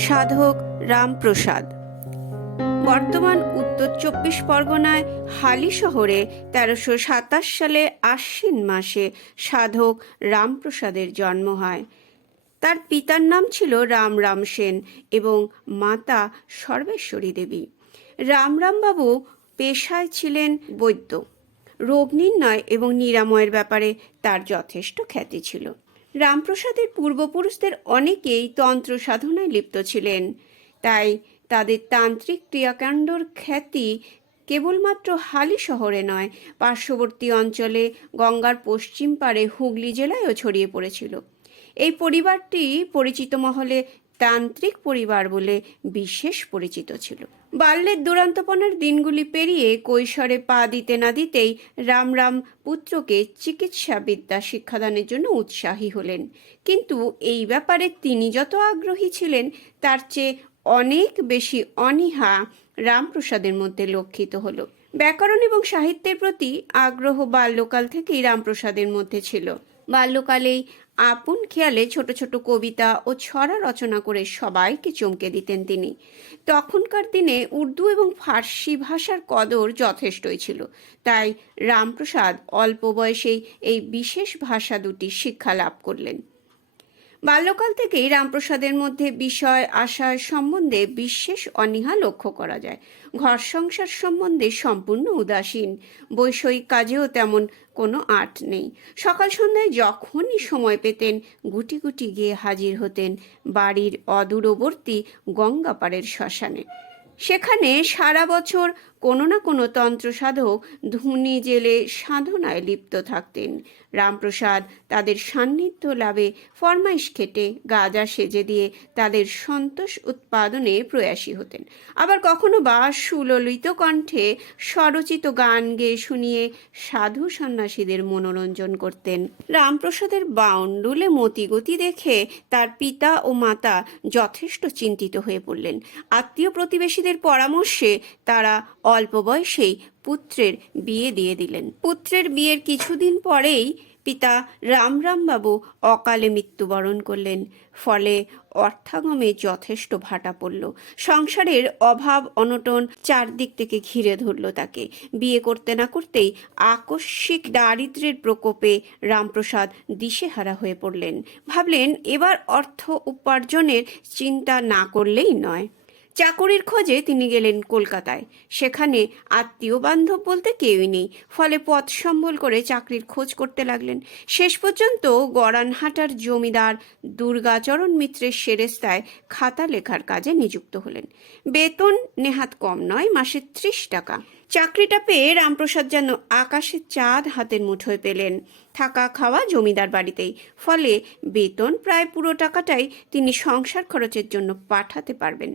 সাধক রামপ্রসাদ। বর্তমান উত্তর 24 পরগনায় হালি শহরে 1327 সালে আশ্বিন মাসে সাধক রামপ্রসাদের জন্ম হয়। তার পিতার নাম ছিল রাম সেন এবং মাতা সর্বেশ্বরী দেবী। রামবাবু পেশায় ছিলেন বৈদ্য। রোগ নির্ণয় এবং নিরাময়ের ব্যাপারে তার যথেষ্ট খ্যাতি ছিল। রামপ্রসাদের পূর্বপুরুষদের অনেকেই তন্ত্র সাধনায় লিপ্ত ছিলেন, তাই তাদের তান্ত্রিক ক্রিয়াকাণ্ডর খ্যাতি কেবলমাত্র হালি শহরে নয়, পার্শ্ববর্তী অঞ্চলে গঙ্গার পশ্চিম পারে হুগলি জেলায়ও ছড়িয়ে পড়েছিল। এই পরিবারটি পরিচিত মহলে তান্ত্রিক পরিবার বলে বিশেষ পরিচিত ছিল। বাল্যের দুরান্তপনার দিনগুলি পেরিয়ে কৈশোরে পা দিতে না দিতেই রাম পুত্রকে চিকিৎসা বিদ্যা শিক্ষাদানের জন্য উৎসাহী হলেন। কিন্তু এই ব্যাপারে তিনি যত আগ্রহী ছিলেন তার চেয়ে অনেক বেশি অনীহা রামপ্রসাদের মধ্যে লক্ষিত হলো। ব্যাকরণ এবং সাহিত্যের প্রতি আগ্রহ বাল্যকাল থেকেই রামপ্রসাদের মধ্যে ছিল। বাল্যকালেই আপন খেয়ালে ছোট ছোট কবিতা ও ছড়া রচনা করে সবাইকে চমকে দিতেন তিনি। তখনকার দিনে উর্দু এবং ফার্সি ভাষার কদর যথেষ্টই ছিল, তাই রামপ্রসাদ অল্প বয়সেই এই বিশেষ ভাষা দুটি শিক্ষা লাভ করলেন। বাল্যকাল থেকেই রামপ্রসাদের মধ্যে বিষয় আশয় সম্বন্ধে বিশেষ অনীহা লক্ষ্য করা যায়। ঘর সংসার সম্বন্ধে সম্পূর্ণ উদাসীন, বৈষয়িক কাজেও তেমন কোনো আট নেই। সকাল সন্ধ্যায় যখনই সময় পেতেন গুটি গুটি গিয়ে হাজির হতেন বাড়ির অদূরবর্তী গঙ্গাপাড়ের শ্মশানে। সেখানে সারা বছর কোনো না কোনো তন্ত্র সাধক ধুনি জেলে সাধনায় লিপ্ত থাকতেন। রামপ্রসাদ তাদের সান্নিধ্য লাভে ফরমাইশ খেটে গাঁজা সেজে দিয়ে তাদের সন্তোষ উৎপাদনে প্রয়াসী হতেন। আবার কখনো বা সুললিত কণ্ঠে স্বরচিত গান গেয়ে শুনিয়ে সাধু সন্ন্যাসীদের মনোরঞ্জন করতেন। রামপ্রসাদের বাউন্ডুলে মতিগতি দেখে তার পিতা ও মাতা যথেষ্ট চিন্তিত হয়ে পড়লেন। আত্মীয় প্রতিবেশীদের পরামর্শে তারা অল্প বয়সেই পুত্রের বিয়ে দিয়ে দিলেন। পুত্রের বিয়ের কিছুদিন পরেই পিতা রামবাবু অকালে মৃত্যুবরণ করলেন। ফলে অর্থাগমে যথেষ্ট ভাটা পড়ল। সংসারের অভাব অনটন চারদিক থেকে ঘিরে ধরল তাকে। বিয়ে করতে না করতেই আকস্মিক দারিদ্র্যের প্রকোপে রামপ্রসাদ দিশেহারা হয়ে পড়লেন। ভাবলেন এবার অর্থ উপার্জনের চিন্তা না করলেই নয়। চাকুরির খোঁজে তিনি গেলেন কলকাতায়। সেখানে আত্মীয় বান্ধব বলতে কেউই নেই, ফলে পথ সম্বল করে চাকরির খোঁজ করতে লাগলেন। শেষ পর্যন্ত গড়ানহাটার জমিদার দুর্গাচরণ মিত্রের সেরেস্তায় খাতা লেখার কাজে নিযুক্ত হলেন। বেতন নেহাত কম নয়, মাসে 30 টাকা। চাকরিটা পেয়ে রামপ্রসাদ যেন আকাশের চাঁদ হাতের মুঠোয় পেলেন। থাকা খাওয়া জমিদার বাড়িতেই, ফলে বেতন প্রায় পুরো টাকাটাই তিনি সংসার খরচের জন্য পাঠাতে পারবেন।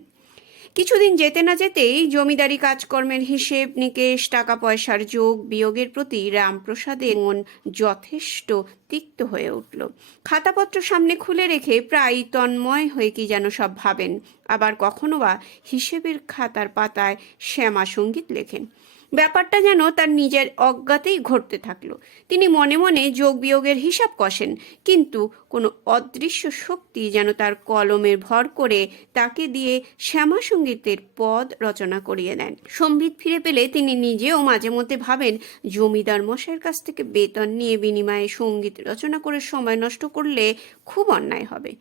কিছুদিন যেতে না যেতেই জমিদারি কাজকর্মের হিসেব নিকেশ, টাকা পয়সার যোগ বিয়োগের প্রতি রামপ্রসাদের মন যথেষ্ট তিক্ত হয়ে উঠল। খাতাপত্র সামনে খুলে রেখে প্রায় তন্ময় হয়ে কি যেন সব ভাবেন। আবার কখনো বা হিসেবের খাতার পাতায় শ্যামা সঙ্গীত লেখেন। ব্যাপারটা যেন তার নিজের অজ্ঞাতেই ঘটতে থাকলো। তিনি মনে মনে যোগ বিয়োগের হিসাব কষেন, কিন্তু কোনো অদৃশ্য শক্তি যেন তার কলমের ভর করে তাকে দিয়ে শ্যামা সঙ্গীতের পদ রচনা করিয়ে দেন। সম্বিত ফিরে পেলে তিনি নিজেও মাঝে মধ্যে ভাবেন জমিদার মশাইয়ের কাছ থেকে বেতন নিয়ে বিনিময়ে সঙ্গীত রচনা করে সময় নষ্ট করলে খুব অন্যায় হবে।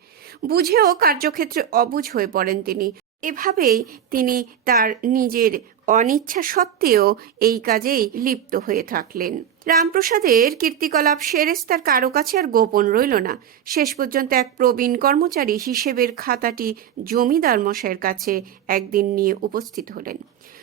বুঝেও কার্যক্ষেত্রে অবুঝ হয়ে পড়েন তিনি। এভাবেই তিনি তার নিজের অনিচ্ছা সত্ত্বেও এই কাজেই লিপ্ত হয়ে থাকলেন। রামপ্রসাদের কীর্তিকলাপ সেরেস্তার কারো কাছে আর গোপন রইল না। শেষ পর্যন্ত এক প্রবীণ কর্মচারী হিসেবের খাতাটি জমিদার মশাইয়ের কাছে একদিন নিয়ে উপস্থিত হলেন।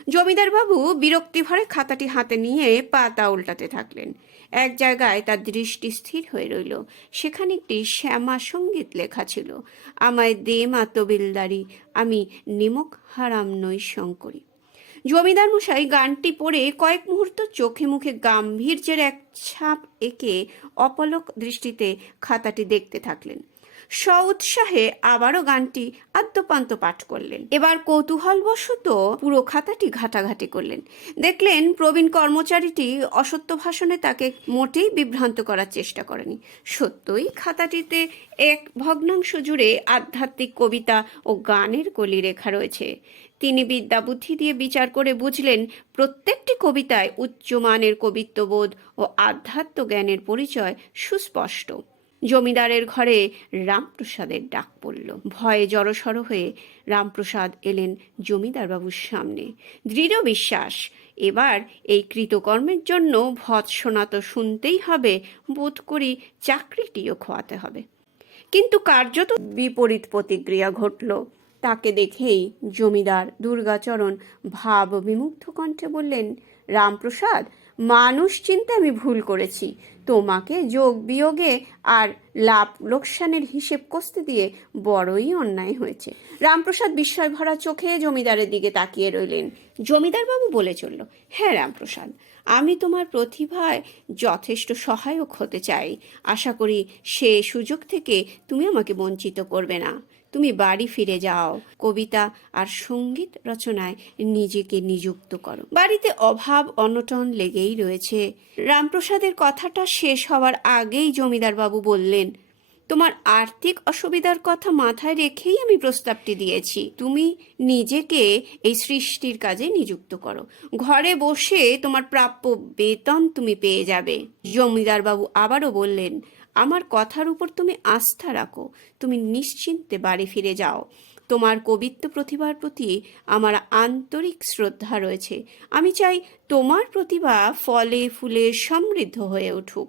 জমিদার বাবু বিরক্তি ভরে খাতাটি হাতে নিয়ে পাতা উল্টাতে থাকলেন। এক জায়গায় তার দৃষ্টি স্থির হয়ে রইল। সেখানে একটি শ্যামা সঙ্গীত লেখা ছিল, আমায় দে মা তবিলদারি, আমি নিমক হারাম নই শঙ্করী। জমিদার মশাই গানটি পড়ে কয়েক মুহূর্ত চোখে মুখে গাম্ভীর্যের এক ছাপ এঁকে অপলক দৃষ্টিতে খাতাটি দেখতে থাকলেন। উৎসাহে আবারও গানটি আদ্যপান্ত পাঠ করলেন। এবার কৌতূহলবশত পুরো খাতাটি ঘাটাঘাটি করলেন। দেখলেন প্রবীণ কর্মচারীটি অসত্য ভাষণে তাকে মোটেই বিভ্রান্ত করার চেষ্টা করেনি। সত্যই খাতাটিতে এক ভগ্নাংশ জুড়ে আধ্যাত্মিক কবিতা ও গানের কলি রেখা রয়েছে। তিনি বিদ্যাবুদ্ধি দিয়ে বিচার করে বুঝলেন প্রত্যেকটি কবিতায় উচ্চমানের কবিত্ববোধ ও আধ্যাত্ম জ্ঞানের পরিচয় সুস্পষ্ট। জমিদারের ঘরে রামপ্রসাদের ডাক পড়ল। ভয়ে জড়সড় হয়ে রামপ্রসাদ এলেন জমিদারবাবুর সামনে। দৃঢ় বিশ্বাস, এবার এই কৃতকর্মের জন্য ভৎসনা তো শুনতেই হবে, বোধ করি চাকরিটিও খোয়াতে হবে। কিন্তু কার্যত বিপরীত প্রতিক্রিয়া ঘটল। তাকে দেখেই জমিদার দুর্গাচরণ ভাব বিমুগ্ধ কণ্ঠে বললেন, রামপ্রসাদ, মানুষ চিনতে আমি ভুল করেছি। তোমাকে যোগ বিয়োগে আর লাভ লোকসানের হিসেব কষতে দিয়ে বড়ই অন্যায় হয়েছে। রামপ্রসাদ বিস্ময় ভরা চোখে জমিদারের দিকে তাকিয়ে রইলেন। জমিদারবাবু বলে চলল, হ্যাঁ রামপ্রসাদ, আমি তোমার প্রতিভায় যথেষ্ট সহায়ক হতে চাই। আশা করি সে সুযোগ থেকে তুমি আমাকে বঞ্চিত করবে না। তুমি বাড়ি ফিরে যাও, কবিতা আর সঙ্গীত রচনায় নিজেকে নিযুক্ত করো। বাড়িতে অভাব অনটন লেগেই রয়েছে। রামপ্রসাদের কথাটা শেষ হওয়ার আগেই জমিদারবাবু বললেন, তোমার আর্থিক অসুবিধার কথা মাথায় রেখেই আমি প্রস্তাবটি দিয়েছি। তুমি নিজেকে এই সৃষ্টির কাজে নিযুক্ত করো। ঘরে বসে তোমার প্রাপ্য বেতন তুমি পেয়ে যাবে। জমিদারবাবু আবারও বললেন, আমার কথার উপর তুমি আস্থা রাখো। তুমি নিশ্চিন্তে বাড়ি ফিরে যাও। তোমার কবিত্ব প্রতিভার প্রতি আমার আন্তরিক শ্রদ্ধা রয়েছে। আমি চাই তোমার প্রতিভা ফলে ফুলে সমৃদ্ধ হয়ে উঠুক।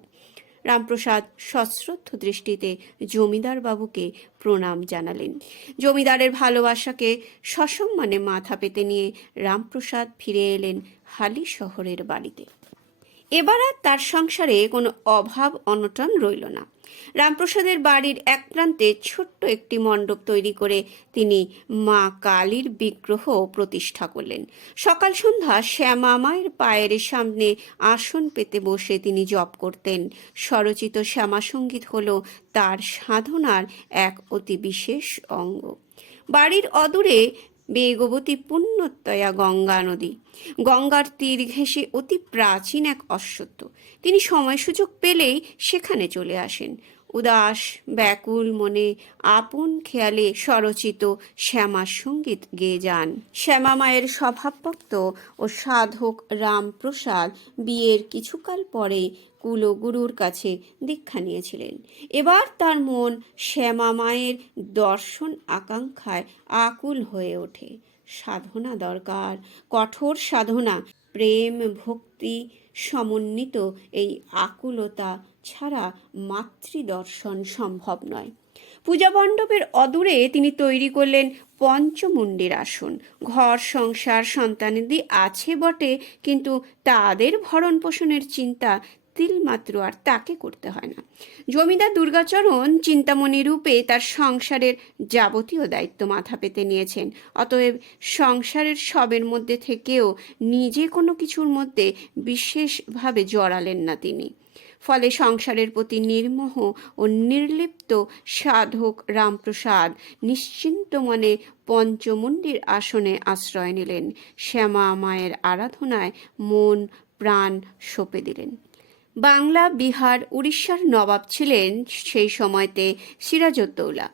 রামপ্রসাদ সশ্রদ্ধ দৃষ্টিতে জমিদার বাবুকে প্রণাম জানালেন। জমিদারের ভালোবাসাকে সসম্মানে মাথা পেতে নিয়ে রামপ্রসাদ ফিরে এলেন হালি শহরের বাড়িতে। এবার আর তার সংসারে কোনো অভাব অনটন রইল না। রামপ্রসাদের বাড়ির এক প্রান্তে ছোট্ট একটি মণ্ডপ তৈরি করে তিনি মা কালীর বিগ্রহ প্রতিষ্ঠা করলেন। সকাল সন্ধ্যা শ্যামা মায়ের পায়ের সামনে আসন পেতে বসে তিনি জপ করতেন। স্বরচিত শ্যামা সঙ্গীত হল তার সাধনার এক অতি বিশেষ অঙ্গ। বাড়ির অদূরে বেগবতী পুণ্যতয়া গঙ্গা নদী। গঙ্গার তীর ঘেঁষে অতি প্রাচীন এক অশ্বত্থ। তিনি সময় সুযোগ পেলেই সেখানে চলে আসেন। উদাস ব্যাকুল মনে আপন খেয়ালে স্বরচিত শ্যামা সঙ্গীত গেয়ে যান। শ্যামা মায়ের স্বভাবভক্ত ও সাধক রামপ্রসাদ বিয়ের কিছুকাল পরে কুলগুরুর কাছে দীক্ষা নিয়েছিলেন। এবার তার মন শ্যামা মায়ের দর্শন আকাঙ্ক্ষায় আকুল হয়ে ওঠে। সাধনা দরকার, কঠোর সাধনা। প্রেম ভক্তি সমন্বিত এই আকুলতা ছাড়া মাতৃদর্শন সম্ভব নয়। পূজা মণ্ডপের অদূরে তিনি তৈরি করলেন পঞ্চমুণ্ডির আসন। ঘর সংসার সন্তানাদি আছে বটে, কিন্তু তাদের ভরণ পোষণের চিন্তা তিলমাত্র আর তাকে করতে হয় না। জমিদার দুর্গাচরণ চিন্তামণি রূপে তার সংসারের যাবতীয় দায়িত্ব মাথা পেতে নিয়েছেন। অতএব সংসারের সবের মধ্যে থেকেও নিজে কোনো কিছুর মধ্যে বিশেষভাবে জড়ালেন না তিনি। ফলে সংসারের প্রতি নির্মোহ ও নির্লিপ্ত সাধক রামপ্রসাদ নিশ্চিন্ত মনে পঞ্চমুণ্ডির আসনে আশ্রয় নিলেন। শ্যামা মায়ের আরাধনায় মন প্রাণ সঁপে দিলেন। বাংলা, বিহার, উড়িষ্যার নবাব ছিলেন সেই সময়তে সিরাজউদ্দৌলা।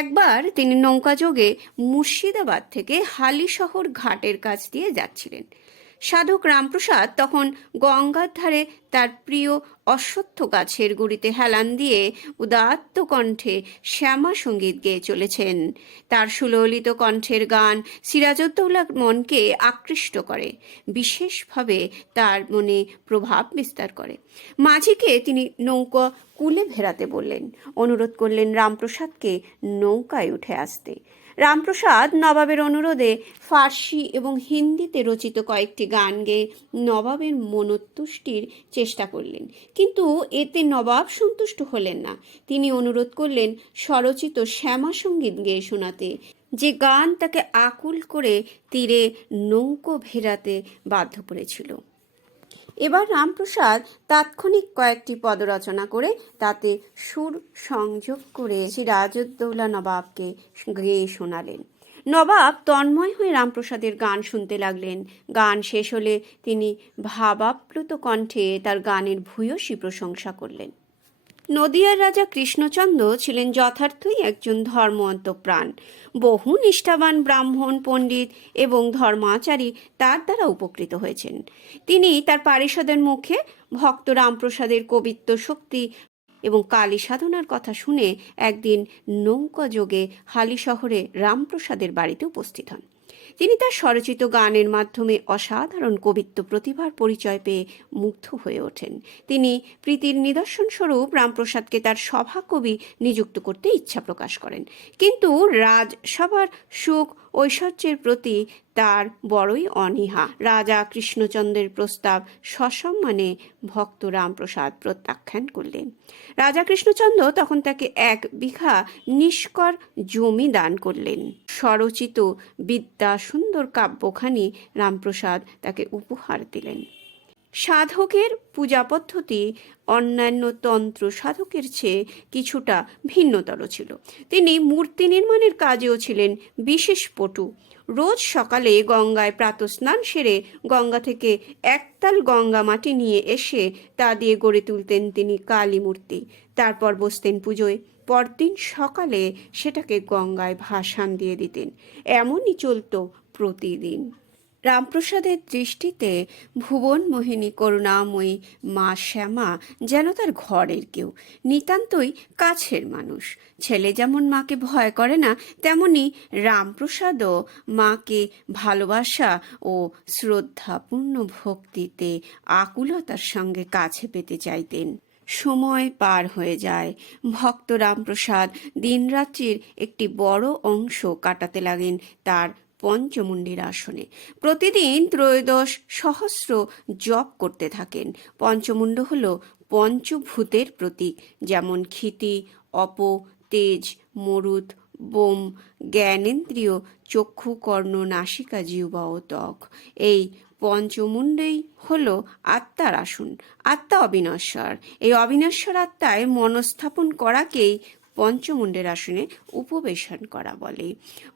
একবার তিনি নৌকাযোগে মুর্শিদাবাদ থেকে হালি শহর ঘাটের কাছ দিয়ে যাচ্ছিলেন। সাধক রামপ্রসাদ তখন গঙ্গার ধারে তার প্রিয় অশ্বত্থ গাছের গুড়িতে হেলান দিয়ে উদাত্ত কণ্ঠে শ্যামা সঙ্গীত গেয়ে চলেছেন। তার সুললিত কণ্ঠের গান সিরাজউদ্দৌলার মনকে আকৃষ্ট করে, বিশেষভাবে তার মনে প্রভাব বিস্তার করে। মাঝিকে তিনি নৌকা কূলে ভেড়াতে বললেন, অনুরোধ করলেন রামপ্রসাদকে নৌকায় উঠে আসতে। রামপ্রসাদ নবাবের অনুরোধে ফার্সি এবং হিন্দিতে রচিত কয়েকটি গান গেয়ে নবাবের মনোতুষ্টির চেষ্টা করলেন, কিন্তু এতে নবাব সন্তুষ্ট হলেন না। তিনি অনুরোধ করলেন স্বরচিত শ্যামা সঙ্গীত গেয়ে শোনাতে, যে গান তাকে আকুল করে তীরে নৌকো ভেড়াতে বাধ্য করেছিল। এবার রামপ্রসাদ তাৎক্ষণিক কয়েকটি পদ রচনা করে তাতে সুর সংযোগ করে সিরাজউদ্দৌলা নবাবকে গেয়ে শোনালেন। নবাব তন্ময় হয়ে রামপ্রসাদের গান শুনতে লাগলেন। গান শেষ হলে তিনি ভাবাপ্লুত কণ্ঠে তার গানের ভূয়সী প্রশংসা করলেন। নদিয়ার রাজা কৃষ্ণচন্দ্র ছিলেন যথার্থই একজন ধর্ম অন্তঃপ্রাণ। বহু নিষ্ঠাবান ব্রাহ্মণ, পণ্ডিত এবং ধর্মাচারী তার দ্বারা উপকৃত হয়েছেন। তিনি তার পারিষদের মুখে ভক্ত রামপ্রসাদের কবিত্ব শক্তি এবং কালী সাধনার কথা শুনে একদিন নৌকা যোগে হালি শহরে রামপ্রসাদের বাড়িতে উপস্থিত হন। তিনি তার স্বরচিত গানের মাধ্যমে অসাধারণ কবিত্ব প্রতিভার পরিচয় পেয়ে মুগ্ধ হয়ে ওঠেন। তিনি প্রীতির নিদর্শন স্বরূপ রামপ্রসাদকে তার সভাকবি নিযুক্ত করতে ইচ্ছা প্রকাশ করেন, কিন্তু রাজসভার সুখ ঐশ্বর্যের প্রতি তার বড়ই অনীহা। রাজা কৃষ্ণচন্দ্রের প্রস্তাব সসম্মানে ভক্ত রামপ্রসাদ প্রত্যাখ্যান করলেন। রাজা কৃষ্ণচন্দ্র তখন তাকে 1 বিঘা নিষ্কর জমি দান করলেন। স্বরচিত বিদ্যা সুন্দর কাব্যখানি রামপ্রসাদ তাকে উপহার দিলেন। সাধকের পূজা পদ্ধতি অন্যান্য তন্ত্র সাধকের চেয়ে কিছুটা ভিন্নতর ছিল। তিনি মূর্তি নির্মাণের কাজেও ছিলেন বিশেষ পটু। রোজ সকালে গঙ্গায় প্রাতঃস্নান সেরে গঙ্গা থেকে একতাল গঙ্গা মাটি নিয়ে এসে তা দিয়ে গড়ে তুলতেন তিনি কালী মূর্তি। তারপর বসতেন পুজোয়। পরদিন সকালে সেটাকে গঙ্গায় ভাসান দিয়ে দিতেন। এমনই চলত প্রতিদিন। রামপ্রসাদের দৃষ্টিতে ভুবন মোহিনী করুণাময়ী মা শ্যামা যেন তার ঘরের কেউ, নিতান্তই কাছের মানুষ। ছেলে যেমন মাকে ভয় করে না, তেমনি রামপ্রসাদও মাকে ভালোবাসা ও শ্রদ্ধাপূর্ণ ভক্তিতে আকুলতার সঙ্গে কাছে পেতে চাইতেন। সময় পার হয়ে যায়। ভক্ত রামপ্রসাদ দিনরাত্রির একটি বড় অংশ কাটাতে লাগেন তার পঞ্চমুণ্ডীর আসনে। প্রতিদিন 13 সহস্র জপ করতে থাকেন। পঞ্চমুণ্ড হল পঞ্চভূতের প্রতীক, যেমন ক্ষিতি, অপ, তেজ, মরুত, বোম, জ্ঞানেন্দ্রিয়, চক্ষু, কর্ণ, নাসিকা, জিহ্বা ও ত্বক। এই পঞ্চমুণ্ডেই হল আত্মার আসন। আত্মা অবিনশ্বর। এই অবিনশ্বর আত্মায় মনস্থাপন করাকেই পঞ্চমুণ্ডের আসনে উপবেশন করা বলে।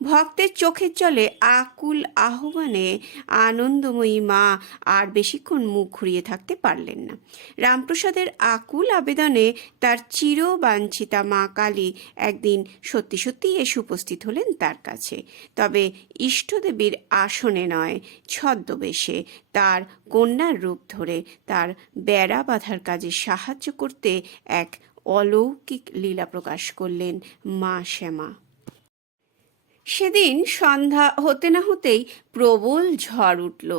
ভক্তের চোখের জলে আকুল আহ্বানে আনন্দময়ী মা আর বেশিক্ষণ মুখ ঘুরিয়ে থাকতে পারলেন না। রামপ্রসাদের আকুল আবেদনে তার চিরবাঞ্ছিতা মা কালী একদিন সত্যি সত্যি এসে উপস্থিত হলেন তার কাছে। তবে ইষ্টদেবীর আসনে নয়, ছদ্মবেশে তার কন্যার রূপ ধরে তার বেড়া বাঁধার কাজে সাহায্য করতে এক অলৌকিক লীলা প্রকাশ করলেন মা শ্যামা। সেদিন সন্ধ্যা হতে না হতেই প্রবল ঝড় উঠল।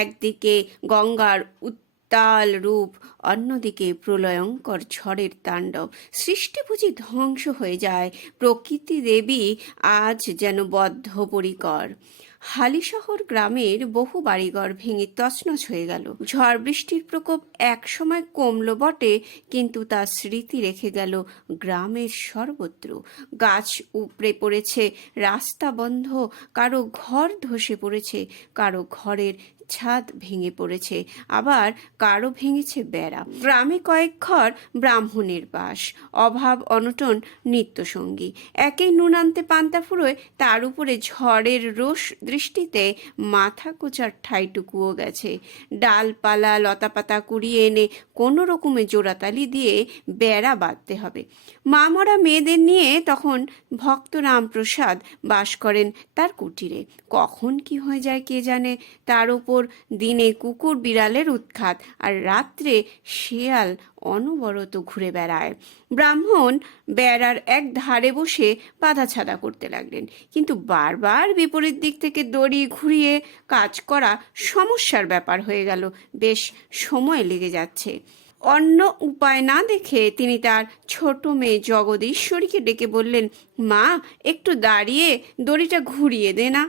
একদিকে গঙ্গার উত্তাল রূপ, অন্যদিকে প্রলয়ঙ্কর ঝড়ের তাণ্ডব। সৃষ্টি বুঝি ধ্বংস হয়ে যায়। প্রকৃতি দেবী আজ যেন বদ্ধপরিকর। হালিশহর গ্রামের বহু বাড়িঘর ভেঙে তছনছ হয়ে গেল। ঝড় বৃষ্টির প্রকোপ এক সময় কমল বটে, কিন্তু তার স্মৃতি রেখে গেল গ্রামের সর্বত্র। গাছ উপড়ে পড়েছে, রাস্তা বন্ধ, কারো ঘর ধসে পড়েছে, কারো ঘরের ছাদ ভেঙে পড়েছে, আবার কারো ভেঙেছে বেড়া। গ্রামে কয়েক ঘর ব্রাহ্মণের বাস। অভাব অনটন নিত্যসঙ্গী। একেই নুন আনতে পান্তা ফুরোয়, তার উপরে ঝড়ের রোষ দৃষ্টিতে মাথা কোচার ঠাইটুকুও গেছে। ডালপালা লতাপাতা কুড়িয়ে এনে কোনো রকমে জোড়াতালি দিয়ে বেড়া বাঁধতে হবে। মা মরা মেয়েদের নিয়ে তখন ভক্ত রামপ্রসাদ বাস করেন তার কুটিরে। কখন কি হয়ে যায় কে জানে। তার উপর দিনে কুকুর বিড়ালের উৎখাত, আর রাত্রে শেয়াল অনবরত ঘুরে বেড়ায়। ব্রাহ্মণ বেড়ার এক ধারে বসে বাঁধাছাদা করতে লাগলেন, কিন্তু বারবার বিপরীত দিক থেকে দড়ি ঘুরিয়ে কাজ করা সমস্যার ব্যাপার হয়ে গেল। বেশ সময় লেগে যাচ্ছে। অন্য উপায় না দেখে তিনি তার ছোট মেয়ে জগদীশ্বরীকে ডেকে বললেন, মা, একটু দাঁড়িয়ে দড়িটা ঘুরিয়ে দে না।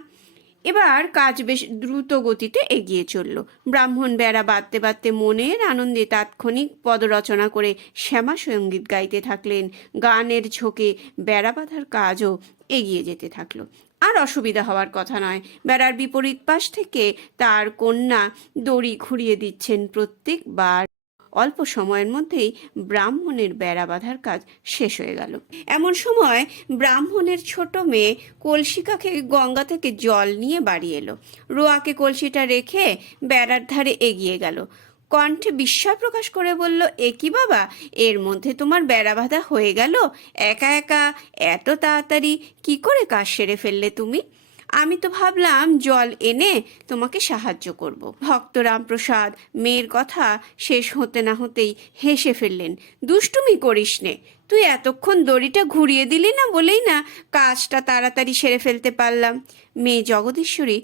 এবার কাজ বেশ দ্রুত গতিতে এগিয়ে চলল। ব্রাহ্মণ বেড়া বাঁধতে বাঁধতে মনের আনন্দে তাৎক্ষণিক পদরচনা করে শ্যামা সঙ্গীত গাইতে থাকলেন। গানের ঝোঁকে বেড়া বাঁধার কাজও এগিয়ে যেতে থাকলো। আর অসুবিধা হওয়ার কথা নয়। বেড়ার বিপরীত পাশ থেকে তার কন্যা দড়ি ঘুরিয়ে দিচ্ছেন প্রত্যেকবার। অল্প সময়ের মধ্যেই ব্রাহ্মণের বেড়া বাঁধার কাজ শেষ হয়ে গেল। এমন সময় ব্রাহ্মণের ছোট মেয়ে কলসিকাকে গঙ্গা থেকে জল নিয়ে বাড়ি এলো। রোয়াকে কলসিটা রেখে বেড়ার ধারে এগিয়ে গেল। কণ্ঠে বিস্ময় প্রকাশ করে বলল, এ কি বাবা, এর মধ্যে তোমার বেড়া বাঁধা হয়ে গেল? একা একা এত তাড়াতাড়ি কি করে কাজ সেরে ফেললে তুমি? আমি তো ভাবলাম জল এনে তোমাকে সাহায্য করব। ভক্ত রামপ্রসাদ মেয়ের কথা শেষ হতে না হতেই হেসে ফেললেন। দুষ্টুমি করিস নে, তুই এতক্ষণ দড়িটা ঘুরিয়ে দিলি না বলেই না কাজটা তাড়াতাড়ি সেরে ফেলতে পারলাম। মেয়ে জগদীশ্বরী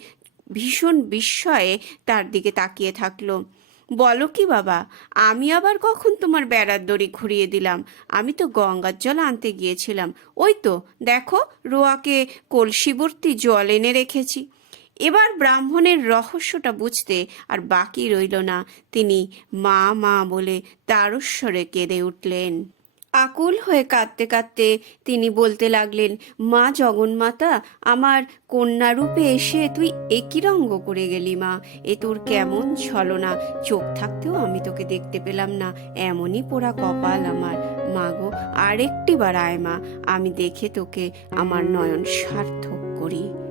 ভীষণ বিস্ময়ে তার দিকে তাকিয়ে থাকলো। বলো কি বাবা, আমি আবার কখন তোমার বেড়ার দড়ি ঘুরিয়ে দিলাম? আমি তো গঙ্গার জল আনতে গিয়েছিলাম। ওই তো দেখো, রোয়াকে কলসি ভর্তি জল এনে রেখেছি। এবার ব্রাহ্মণের রহস্যটা বুঝতে আর বাকি রইল না। তিনি মা মা বলে তারস্বরে কেঁদে উঠলেন। আকুল হয়ে কাঁদতে কাঁদতে তিনি বলতে লাগলেন, মা জগন্মাতা, আমার কন্যারূপে এসে তুই একই রঙ্গ করে গেলি মা। এ তোর কেমন ছলনা! চোখ থাকতেও আমি তোকে দেখতে পেলাম না, এমনই পোড়া কপাল আমার। মা গো, আরেকটি বার আয় মা, আমি দেখে তোকে আমার নয়ন সার্থক করি।